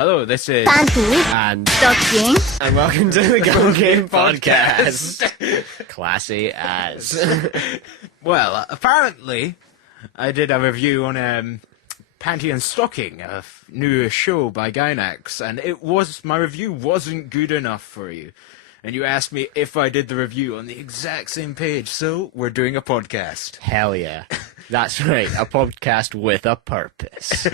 Hello, this is Panty and Stocking. and welcome to the Goldengate podcast. Classy as. Well, apparently, I did a review on Panty and Stocking, a new show by Gynax, and my review wasn't good enough for you. And you asked me if I did the review on the exact same page, so we're doing a podcast. Hell yeah. That's right, a podcast with a purpose.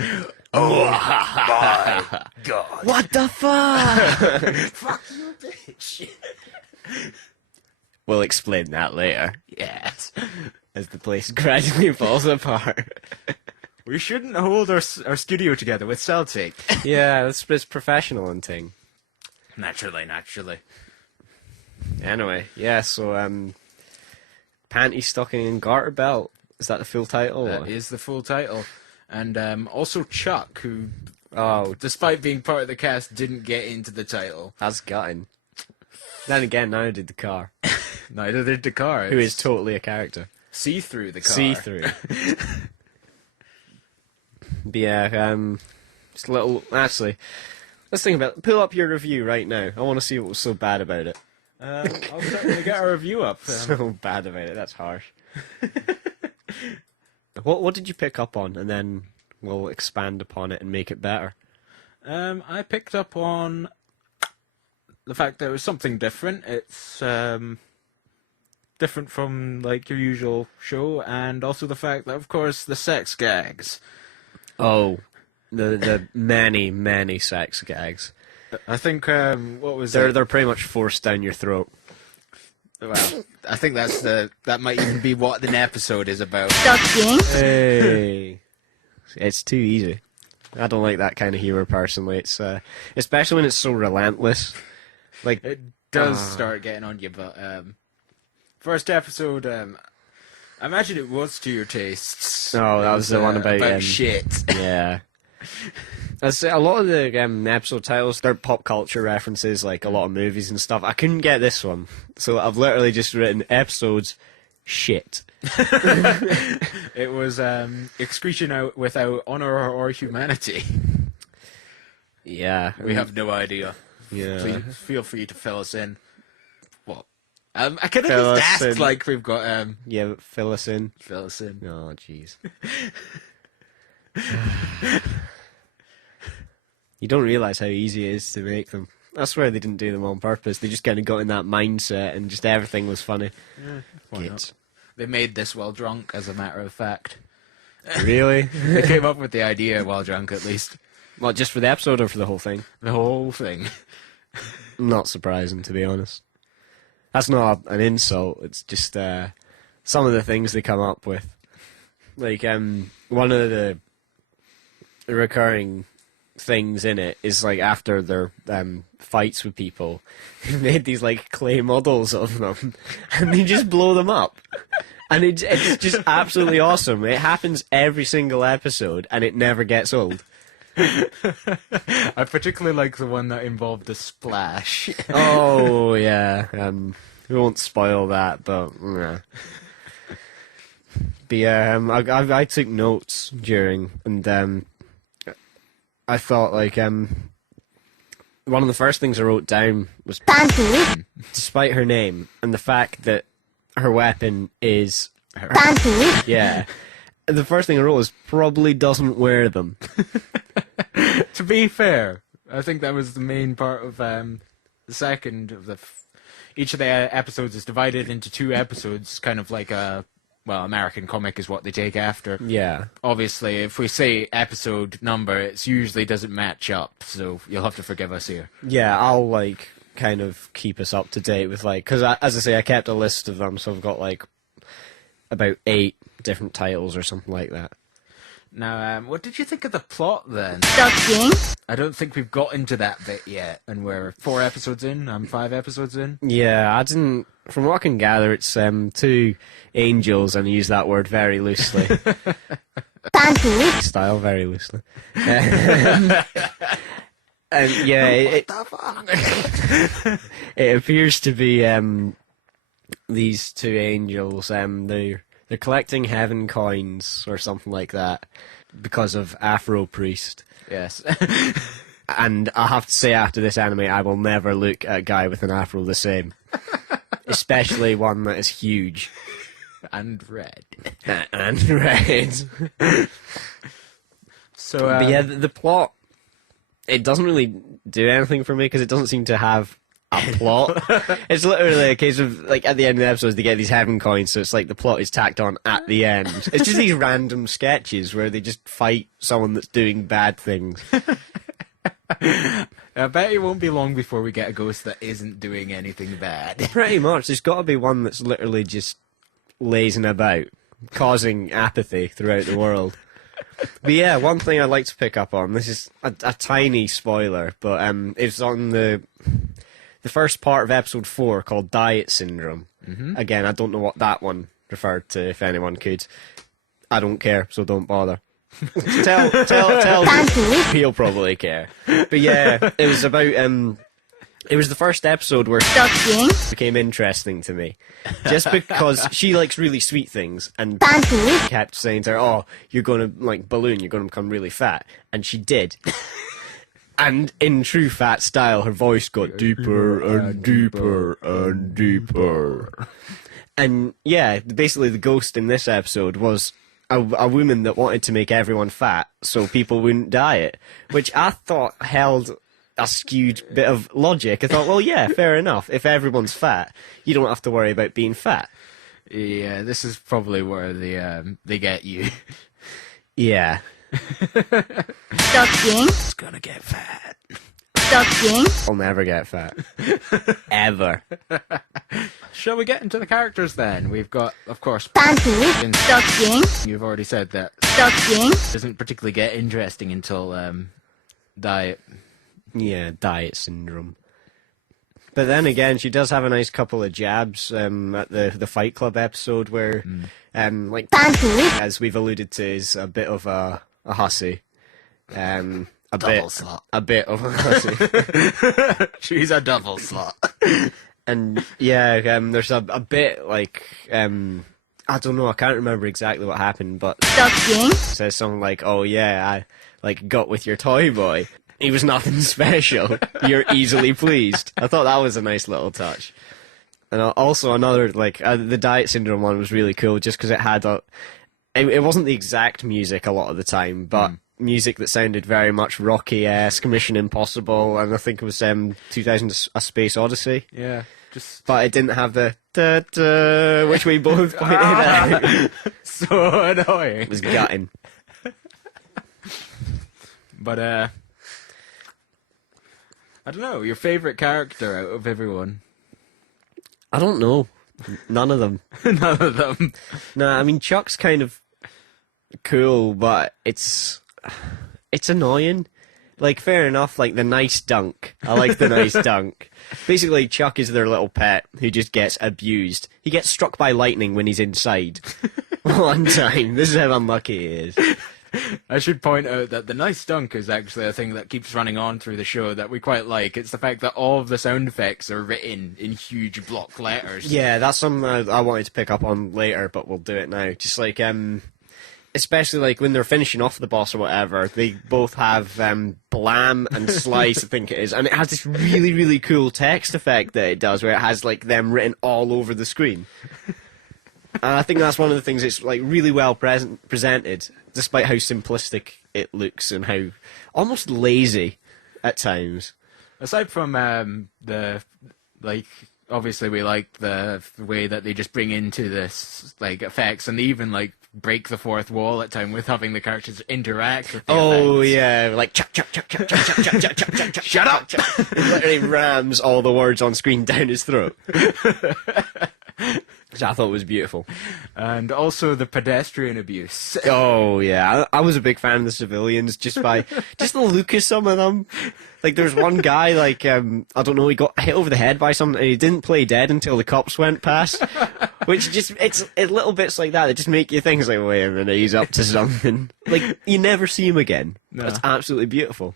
Oh my god. What the fuck? Fuck you, bitch. We'll explain that later, Yes. as the place gradually falls apart. We shouldn't hold our studio together with cell tape. Yeah, it's professional and thing. Naturally. Anyway, yeah, so, Panty, Stocking, and Garter Belt. Is that the full title? That is the full title. And also Chuck, who, Oh, despite being part of the cast, didn't get into the title. that's gutting. Then again, neither did the car, Neither did the car. who is totally a character. see-through the car. See-through. But yeah, just a little... Actually, let's think about it. Pull up your review right now. I want to see what was so bad about it. I'll certainly get a review up. So bad about it, that's harsh. What did you pick up on, and then we'll expand upon it and make it better? I picked up on the fact that it was something different. It's different from like your usual show, and also the fact that, of course, the sex gags. Oh, the many sex gags. I think what was They're pretty much forced down your throat. Well, I think that might even be what an episode is about. Stocking. Hey, it's too easy. I don't like that kind of humor personally. It's especially when it's so relentless. Like It does start getting on you, but first episode, I imagine it was to your tastes. Oh, that It was the one about shit. yeah. A lot of the episode titles, they're pop culture references, like a lot of movies and stuff. I couldn't get this one, so I've literally just written episodes shit. It was excretion out without honor or humanity. Yeah. We have no idea. Yeah. Please feel free to fill us in. What? I could have Fill just us asked in. like we've got Yeah, fill us in. fill us in. Oh, jeez. You don't realise how easy it is to make them. I swear they didn't do them on purpose. They just kind of got in that mindset and just everything was funny. Why not? Kids. They made this while drunk, as a matter of fact. Really? They came up with the idea while drunk, at least. Well, just for the episode or for the whole thing? The whole thing. Not surprising, to be honest. That's not an insult. It's just some of the things they come up with. Like, one of the recurring things in it is, like, after their fights with people, they made these, like, clay models of them, and they just blow them up. And it's just absolutely awesome. It happens every single episode, and it never gets old. I particularly like the one that involved the splash. Oh, yeah. We won't spoil that, but... But yeah, I took notes during, and I thought, like, one of the first things I wrote down was, Panty. despite her name, and the fact that her weapon is... Panty. Yeah. The first thing I wrote was, probably doesn't wear them. To be fair, I think that was the main part of the second of the... Each of the episodes is divided into two episodes, kind of like a... Well, American comic is what they take after. Yeah. Obviously, if we say episode number, it usually doesn't match up, so you'll have to forgive us here. Yeah, I'll, like, kind of keep us up to date with, like... Because, as I say, I kept a list of them, so I've got, like, about 8 different titles or something like that. Now, what did you think of the plot, then? Stocking. I don't think we've got into that bit yet, and we're 4 episodes in, I'm 5 episodes in. Yeah, I didn't... From what I can gather, it's 2 angels, and I use that word very loosely. Panty. Style, very loosely. And yeah, What the fuck? it appears to be these 2 angels. They're collecting heaven coins or something like that because of Afro Priest. Yes. And I have to say, after this anime, I will never look at a guy with an afro the same. Especially one that is huge. And red. And red. So, But yeah, the plot, it doesn't really do anything for me because it doesn't seem to have a plot. It's literally a case of, like, at the end of the episodes, they get these heaven coins, so it's like the plot is tacked on at the end. It's just these random sketches where they just fight someone that's doing bad things. I bet it won't be long before we get a ghost that isn't doing anything bad. Pretty much. There's got to be one that's literally just lazing about, causing apathy throughout the world. But yeah, one thing I'd like to pick up on, this is a tiny spoiler, but it's on the first part of episode 4 called Diet Syndrome. Mm-hmm. Again, I don't know what that one referred to, if anyone could. I don't care, so don't bother. tell Panty. He'll probably care. But yeah, it was about it was the first episode where Stocking. became interesting to me. Just because she likes really sweet things and Panty. kept saying to her, "Oh, you're gonna like balloon, you're gonna become really fat." And she did. And in true fat style, her voice got deeper and deeper and deeper. And yeah, basically the ghost in this episode was a woman that wanted to make everyone fat so people wouldn't diet, which I thought held a skewed bit of logic. I thought, well, yeah, fair enough. If everyone's fat, you don't have to worry about being fat. Yeah, this is probably where they get you. Yeah. Stocking. It's gonna get fat. Stocking. I'll never get fat. Ever. Shall we get into the characters then? We've got, of course, Panty. Stocking. you've already said that Stocking. doesn't particularly get interesting until Diet. Yeah, Diet Syndrome. But then again, she does have a nice couple of jabs at the Fight Club episode where, like, Panty. as we've alluded to, is a bit of a hussy. Double slot. A bit of a hussy. She's a double slot. And yeah, there's a bit like, I don't know, I can't remember exactly what happened, but Stocking. says something like, "Oh yeah, I like got with your toy boy. He was nothing special. You're easily pleased." I thought that was a nice little touch. And also another, like, the Diet Syndrome one was really cool just because it had it wasn't the exact music a lot of the time, but music that sounded very much Rocky-esque, Mission Impossible, and I think it was 2000 A Space Odyssey. Yeah, But it didn't have the da-da, which we both pointed out. so annoying. It was gutting. But I don't know, your favourite character out of everyone? I don't know. None of them. None of them. No, I mean, Chuck's kind of cool, but it's annoying. Like, fair enough, like the nice dunk. I like the nice dunk. Basically, Chuck is their little pet who just gets abused. He gets struck by lightning when he's inside. One time. This is how unlucky he is. I should point out that the nice dunk is actually a thing that keeps running on through the show that we quite like. It's the fact that all of the sound effects are written in huge block letters. Yeah, that's something I wanted to pick up on later, but we'll do it now. Just like, especially like when they're finishing off the boss or whatever, they both have blam and slice, I think it is, and it has this really, really cool text effect that it does, where it has like them written all over the screen. And I think that's one of the things it's like really well presented, despite how simplistic it looks and how almost lazy at times. Aside from the, like, obviously we like the way that they just bring into this, like, effects, and they even, like, break the fourth wall at time with having the characters interact with the Oh effects. yeah, like chuck chuck chuck chuck chuck chuck chuck chuck chuck chuck chuck. Shut up! It literally rams all the words on screen down his throat. Which I thought was beautiful. And also the pedestrian abuse. Oh yeah, I was a big fan of the civilians just by just the look of some of them. Like there's one guy, like I don't know, he got hit over the head by something and he didn't play dead until the cops went past. Which just it's little bits like that that just make you think, it's like, wait a minute, he's up to something. Like you never see him again. No. That's absolutely beautiful.